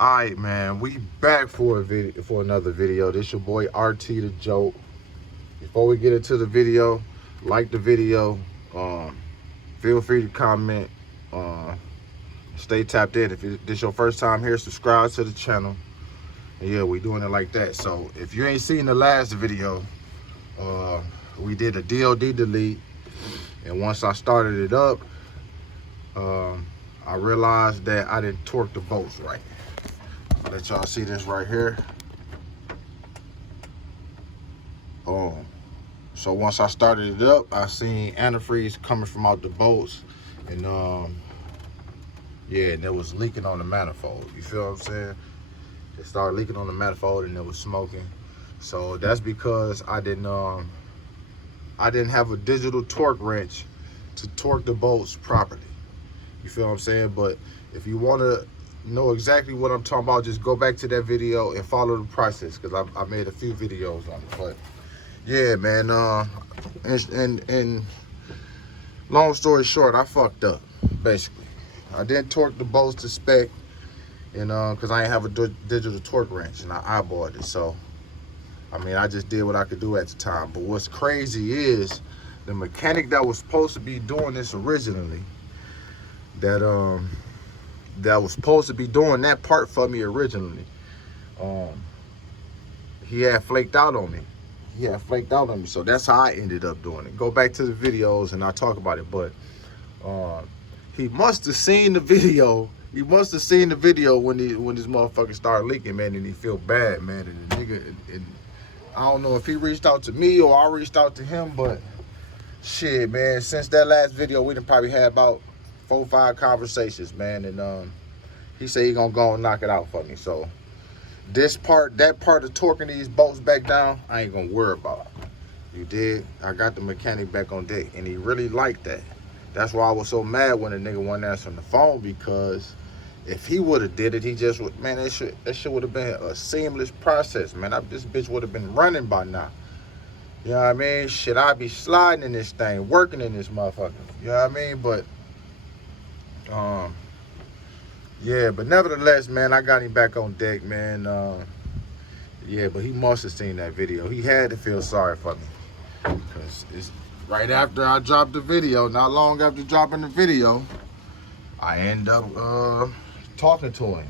Alright, man, we back for another video. This your boy RT the Joke. Before we get into the video, like the video, feel free to comment, stay tapped in. If this your first time here, subscribe to the channel. And yeah, we doing it like that. So if you ain't seen the last video, we did a DOD delete, and once I started it up, I realized that I didn't torque the bolts right. I'll let y'all see this right here. So once I started it up, I seen antifreeze coming from out the bolts, and yeah, and it was leaking on the manifold. You feel what I'm saying? It started leaking on the manifold and it was smoking. So that's because I didn't have a digital torque wrench to torque the bolts properly. You feel what I'm saying? But if you want to know exactly what I'm talking about, just go back to that video and follow the process, because I made a few videos on it. But yeah, man, and long story short, I fucked up, basically. I didn't torque the bolts to spec, and because I didn't have a digital torque wrench, and I eyeballed it. So I mean, I just did what I could do at the time. But what's crazy is the mechanic that was supposed to be doing this originally, that was supposed to be doing that part for me originally, he had flaked out on me. So that's how I ended up doing it. Go back to the videos and I'll talk about it. But he must have seen the video. He must have seen the video when this motherfucker started leaking, man, and he feel bad, man. And the nigga, and I don't know if he reached out to me or I reached out to him, but shit, man, since that last video, we done probably had about 4 or 5 conversations, man. And he said he gonna go and knock it out for me. So that part of torquing these bolts back down, I ain't gonna worry about. You did? I got the mechanic back on deck, and he really liked that. That's why I was so mad when the nigga wasn't answering the phone, because if he would have did it, he just would, man, that shit would have been a seamless process, man. This bitch would have been running by now. You know what I mean? Shit, I'd be sliding in this thing, working in this motherfucker. You know what I mean? But yeah, but nevertheless, man, I got him back on deck, man. Yeah, but he must have seen that video. He had to feel sorry for me, because it's right after I dropped the video, not long after dropping the video, I end up talking to him.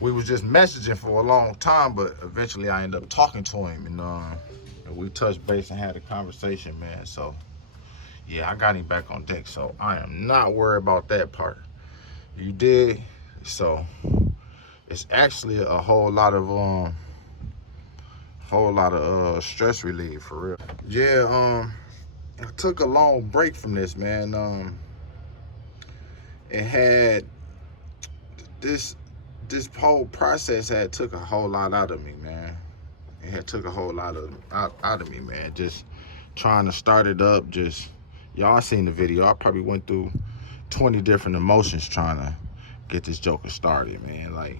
We was just messaging for a long time, but eventually I ended up talking to him, and we touched base and had a conversation, man. So yeah, I got him back on deck, so I am not worried about that part. You did? So it's actually a whole lot of stress relief, for real. Yeah, I took a long break from this, man. It had this whole process had took a whole lot out of me, man. It had took a whole lot out of me, man. Just trying to start it up. Just, y'all seen the video. I probably went through 20 different emotions trying to get this joker started, man. Like,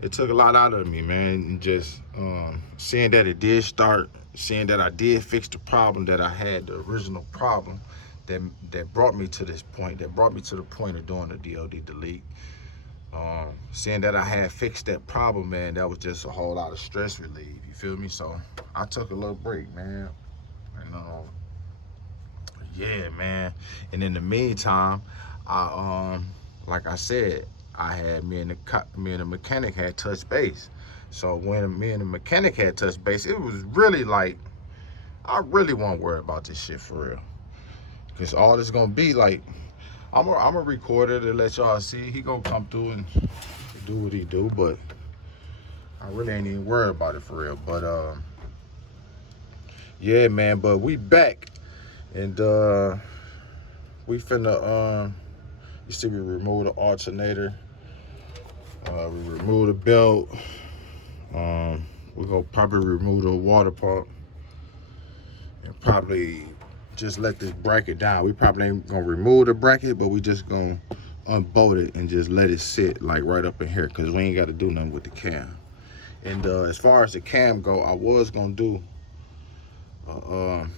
it took a lot out of me, man. And just seeing that it did start, seeing that I did fix the problem that I had, the original problem that brought me to this point, that brought me to the point of doing the DOD delete. Seeing that I had fixed that problem, man, that was just a whole lot of stress relief. You feel me? So I took a little break, man. And yeah, man. And in the meantime, like I said, me and the mechanic had touched base. So when me and the mechanic had touched base, it was really like, I really won't worry about this shit for real. Because all it's gonna be like, I'm gonna record it and let y'all see. He gonna come through and do what he do, but I really ain't even worried about it for real. But yeah, man, but we back. And we finna, you see, we removed the alternator. We removed the belt. We're gonna probably remove the water pump and probably just let this bracket down. We probably ain't gonna remove the bracket, but we just gonna unbolt it and just let it sit like right up in here, because we ain't gotta do nothing with the cam. And as far as the cam go, I was gonna do a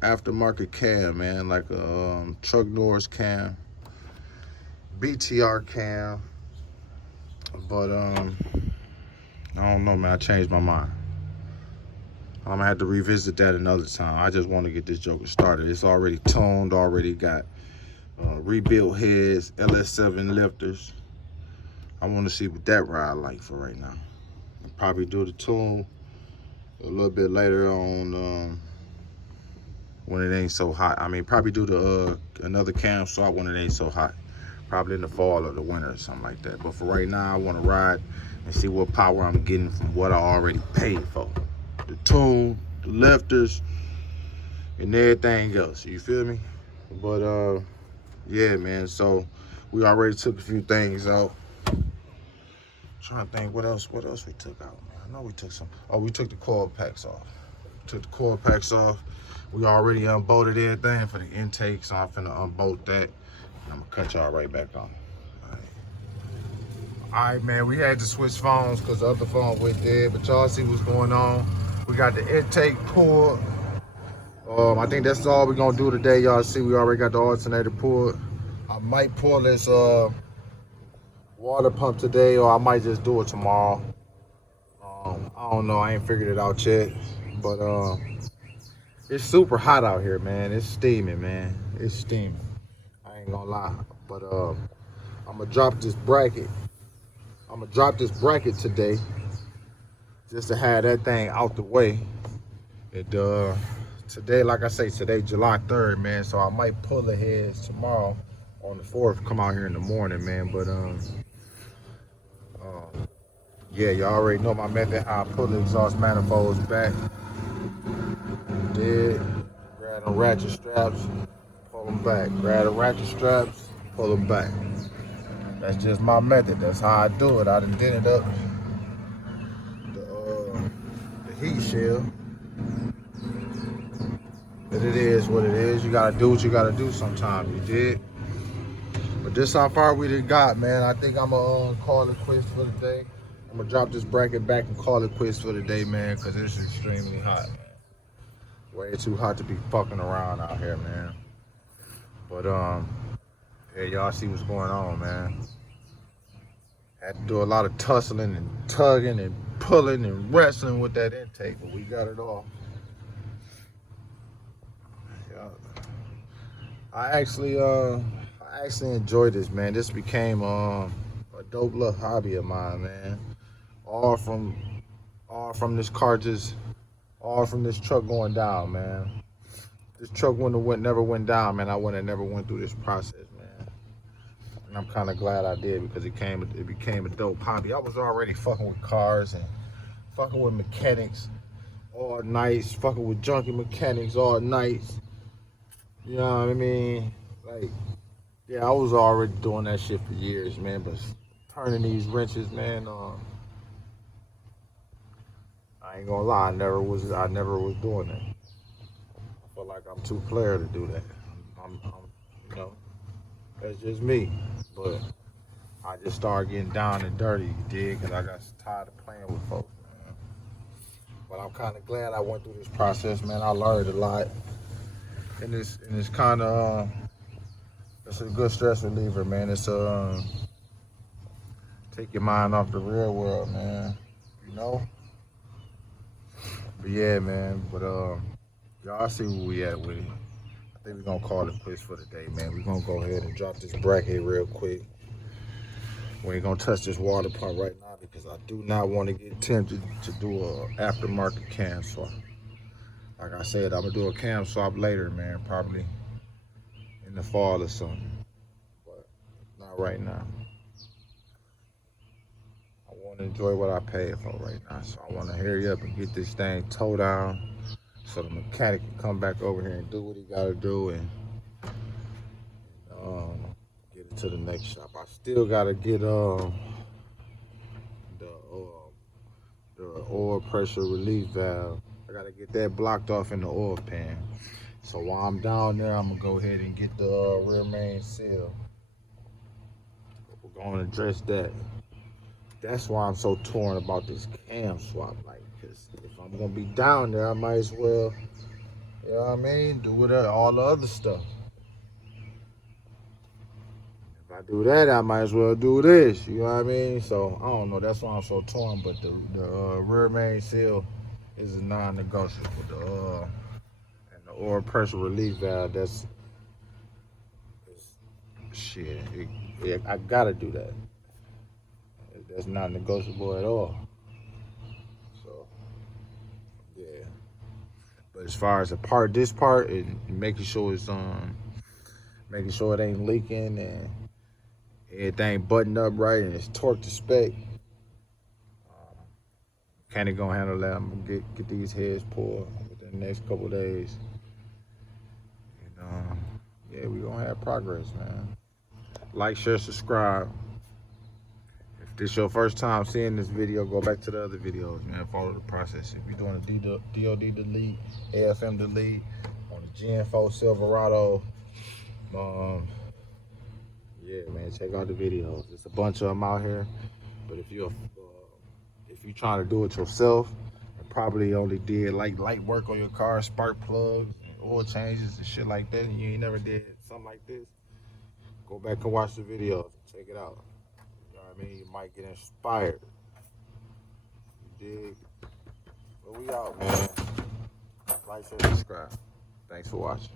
aftermarket cam, man, like a truck doors cam. BTR cam, but I don't know, man. I changed my mind. I'm gonna have to revisit that another time. I just want to get this joker started. It's already toned, already got rebuilt heads, LS7 lifters. I want to see what that ride like for right now. I'll probably do the tune a little bit later on when it ain't so hot. I mean, probably do the another cam swap when it ain't so hot. Probably in the fall or the winter or something like that. But for right now, I want to ride and see what power I'm getting from what I already paid for. The tune, the lifters, and everything else. You feel me? But yeah, man. So we already took a few things out. Trying to think what else we took out, man. I know we took some. Oh, we took the coil packs off. Took the coil packs off. We already unbolted everything for the intake, so I'm finna unbolt that. I'm gonna cut y'all right back on. All right, man, we had to switch phones because the other phone went dead, but y'all see what's going on. We got the intake pulled. I think that's all we're gonna do today. Y'all see we already got the alternator pulled. I might pull this water pump today, or I might just do it tomorrow. I don't know, I ain't figured it out yet, but it's super hot out here, man. It's steaming, man. It's steaming. I ain't gonna lie, but I'm gonna drop this bracket. I'm gonna drop this bracket today, just to have that thing out the way. Today, like I say, today July 3rd, man. So I might pull the heads tomorrow on the 4th. Come out here in the morning, man. But yeah, y'all already know my method. How I pull the exhaust manifolds back. Did grab them ratchet straps, pull them back. Grab the ratchet straps, pull them back. That's just my method. That's how I do it. I done did it up the heat shield. But it is what it is. You gotta do what you gotta do sometimes. You did. But this how far we done got, man. I think I'm gonna call it quits for the day. I'm gonna drop this bracket back and call it quits for the day, man, because it's extremely hot, man. Way too hot to be fucking around out here, man. But yeah, y'all see what's going on, man. Had to do a lot of tussling and tugging and pulling and wrestling with that intake, but we got it all. Yeah. I actually enjoyed this, man. This became a dope little hobby of mine, man. All from this car, all from this truck going down, man. This truck never went down, man. I wouldn't have never went through this process, man. And I'm kind of glad I did, because it became a dope hobby. I was already fucking with cars and fucking with mechanics all nights, fucking with junkie mechanics all nights. You know what I mean? Like, yeah, I was already doing that shit for years, man. But turning these wrenches, man, I ain't gonna lie, I never was doing that. I feel like I'm too player to do that. I'm you know, that's just me. But I just started getting down and dirty, you dig? Because I got tired of playing with folks, man. But I'm kind of glad I went through this process, man. I learned a lot. And it's kind of, it's a good stress reliever, man. It's take your mind off the real world, man. You know? But yeah, man. But y'all see where we at with it. I think we're gonna call it quits for the day, man. We're gonna go ahead and drop this bracket real quick. We ain't gonna touch this water pump right now because I do not want to get tempted to do a aftermarket cam swap. Like I said, I'm gonna do a cam swap later, man. Probably in the fall or something. But not right now. I want to enjoy what I paid for right now. So I want to hurry up and get this thing towed down so the mechanic can come back over here and do what he got to do and get it to the next shop. I still got to get the oil pressure relief valve. I got to get that blocked off in the oil pan. So while I'm down there, I'm going to go ahead and get the rear main seal. We're going to address that. That's why I'm so torn about this cam swap. Like, because if I'm going to be down there, I might as well, you know what I mean, do all the other stuff. If If I do that, I might as well do this. You know what I mean? So I don't know. That's why I'm so torn. But the rear main seal is a non-negotiable. And the oil pressure relief valve. Shit. I gotta do that. That's not negotiable at all. So yeah. But as far as this part, and making sure making sure it ain't leaking and everything buttoned up right and it's torqued to spec. Kenny gonna handle that. I'm gonna get these heads pulled within the next couple of days. And yeah, we gonna have progress, man. Like, share, subscribe. If this your first time seeing this video, go back to the other videos, man. Follow the process. If you're doing a DOD delete, AFM delete on the Gen 4 Silverado, yeah, man, check out the videos. There's a bunch of them out here. But if you're trying to do it yourself, and probably only did like light work on your car, spark plugs, and oil changes and shit like that, and you ain't never did something like this, go back and watch the videos. Check it out. You know what I mean? You might get inspired. You dig? But we out, man. Like, share, subscribe. Thanks for watching.